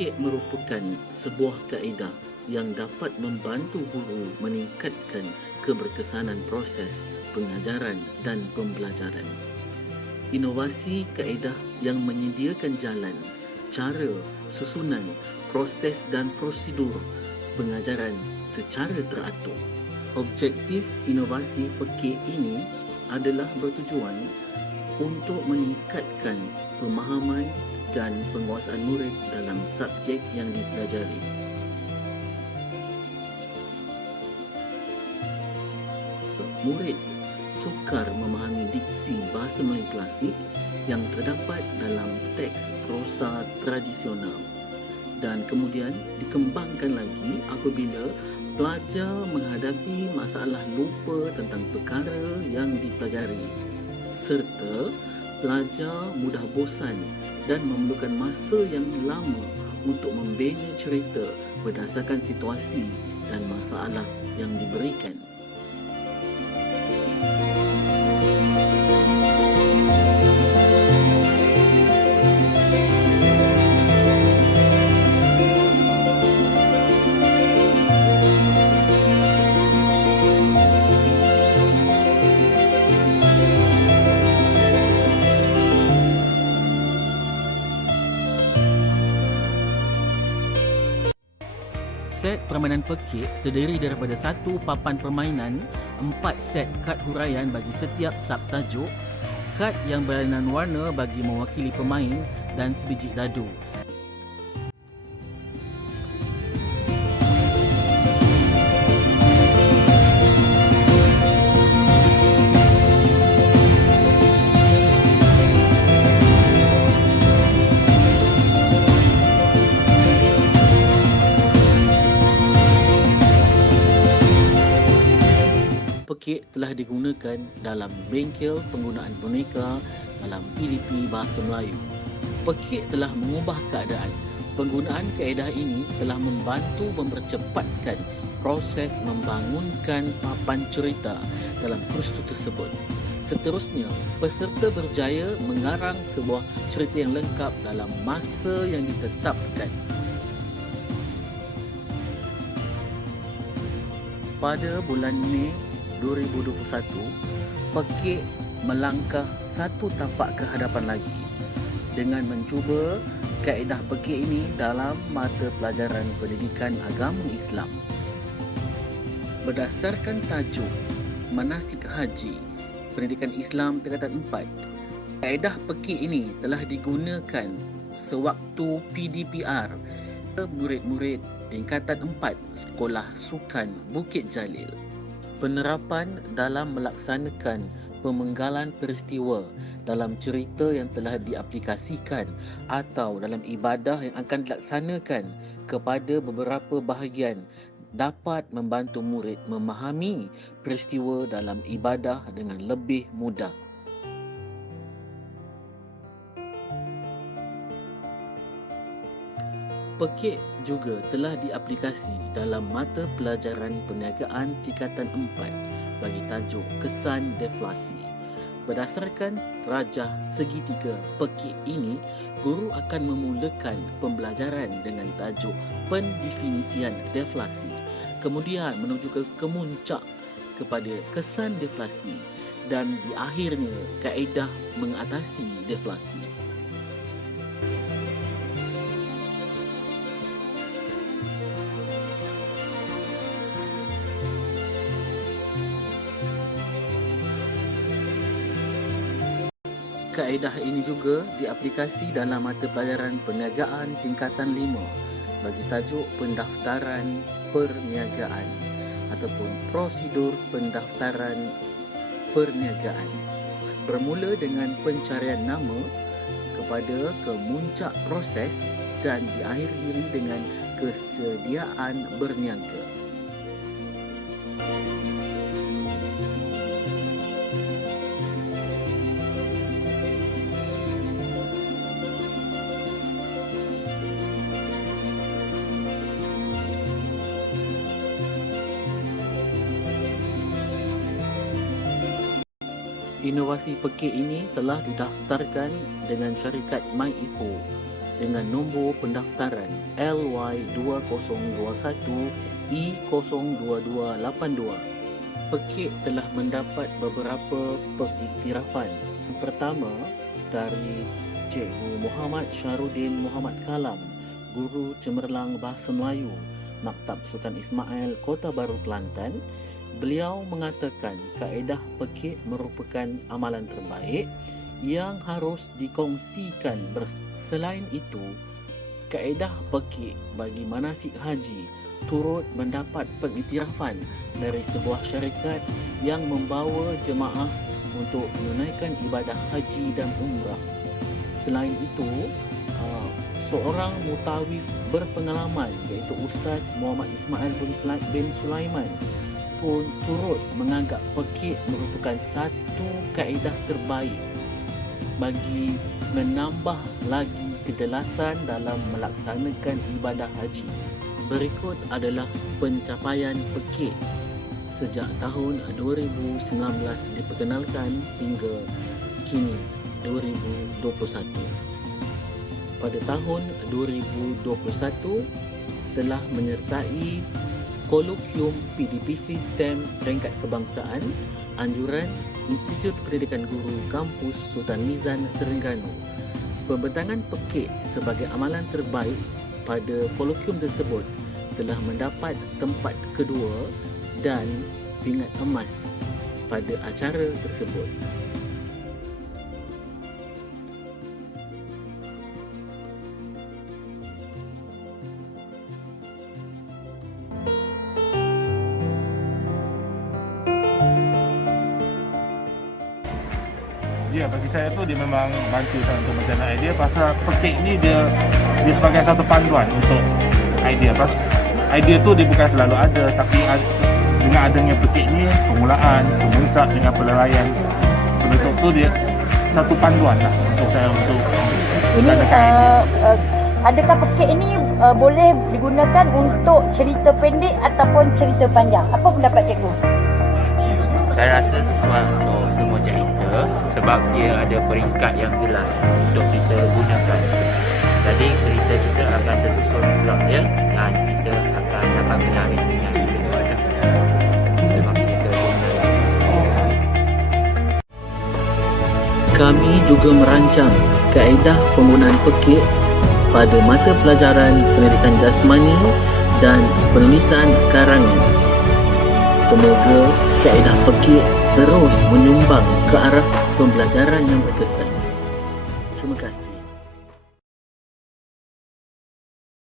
Pekik merupakan sebuah kaedah yang dapat membantu guru meningkatkan keberkesanan proses pengajaran dan pembelajaran. Inovasi kaedah yang menyediakan jalan, cara, susunan, proses dan prosedur pengajaran secara teratur. Objektif inovasi pekik ini adalah bertujuan untuk meningkatkan pemahaman dan penguasaan murid dalam subjek yang dipelajari. Murid sukar memahami diksi bahasa Melayu klasik yang terdapat dalam teks prosa tradisional dan kemudian dikembangkan lagi apabila pelajar menghadapi masalah lupa tentang perkara yang dipelajari serta pelajar mudah bosan dan memerlukan masa yang lama untuk membina cerita berdasarkan situasi dan masalah yang diberikan. Set permainan pekik terdiri daripada satu papan permainan, 4 set kad huraian bagi setiap subtajuk, kad yang berlainan warna bagi mewakili pemain dan sebiji dadu. Pekik telah digunakan dalam bengkel penggunaan boneka dalam PDP Bahasa Melayu. Pekik telah mengubah keadaan. Penggunaan kaedah ini telah membantu mempercepatkan proses membangunkan papan cerita dalam kursus tersebut. Seterusnya, peserta berjaya mengarang sebuah cerita yang lengkap dalam masa yang ditetapkan. Pada bulan Mei 2021, pekik melangkah satu tapak ke hadapan lagi dengan mencuba kaedah pekik ini dalam mata pelajaran pendidikan agama Islam. Berdasarkan tajuk Manasik Haji Pendidikan Islam tingkatan 4, kaedah pekik ini telah digunakan sewaktu PDPR murid-murid tingkatan 4 Sekolah Sukan Bukit Jalil. Penerapan dalam melaksanakan pemenggalan peristiwa dalam cerita yang telah diaplikasikan atau dalam ibadah yang akan dilaksanakan kepada beberapa bahagian dapat membantu murid memahami peristiwa dalam ibadah dengan lebih mudah. Pekik juga telah diaplikasi dalam mata pelajaran perniagaan tingkatan 4 bagi tajuk Kesan Deflasi. Berdasarkan rajah segitiga pekik ini, guru akan memulakan pembelajaran dengan tajuk pendefinisian deflasi, kemudian menuju ke kemuncak kepada kesan deflasi dan di akhirnya kaedah mengatasi deflasi. Kaedah ini juga diaplikasi dalam mata pelajaran perniagaan tingkatan 5 bagi tajuk pendaftaran perniagaan ataupun prosedur pendaftaran perniagaan. Bermula dengan pencarian nama kepada kemuncak proses dan diakhiri dengan kesediaan berniaga. Inovasi pekik ini telah didaftarkan dengan syarikat MyIPO dengan nombor pendaftaran LY2021E02282. Pekik telah mendapat beberapa pengiktirafan. Yang pertama, dari Cikgu Muhammad Syarudin Muhammad Kalam, Guru Cemerlang Bahasa Melayu, Maktab Sultan Ismail, Kota Baru, Kelantan. Beliau mengatakan kaedah pekik merupakan amalan terbaik yang harus dikongsikan. Selain itu, kaedah pekik bagi manasik haji turut mendapat pengiktirafan dari sebuah syarikat yang membawa jemaah untuk menunaikan ibadah haji dan umrah. Selain itu, seorang mutawif berpengalaman iaitu Ustaz Muhammad Ismail bin Sulaiman pun turut menganggap pekik merupakan satu kaedah terbaik bagi menambah lagi kejelasan dalam melaksanakan ibadah haji. Berikut adalah pencapaian pekik sejak tahun 2019 diperkenalkan hingga kini 2021. Pada tahun 2021 telah menyertai Kolokium PDPC STEM peringkat kebangsaan anjuran Institut Pendidikan Guru Kampus Sultan Mizan, Terengganu. Pembentangan pekik sebagai amalan terbaik pada kolokium tersebut telah mendapat tempat kedua dan pingat emas pada acara tersebut. Ya, bagi saya tu dia memang bantu saya untuk mencari idea. Pasal pekik ni dia sebagai satu panduan untuk idea. Idea tu dia bukan selalu ada, tapi dengan adanya pekik ni, permulaan, pemuncak dengan pelarian bentuk tu dia satu panduan lah untuk saya untuk ini. Adakah pekik ini boleh digunakan untuk cerita pendek ataupun cerita panjang? Apa pendapat cikgu? Saya rasa sesuai untuk semua cerita sebab dia ada peringkat yang jelas untuk kita gunakan. Jadi cerita kita akan tersusun blok dia dan kita akan dapat menarik sebab kita guna. Kami juga merancang kaedah penggunaan pekik pada mata pelajaran pendidikan jasmani dan penulisan karangan. Semoga kaedah pekik terus menyumbang ke arah pembelajaran yang berkesan. Terima kasih.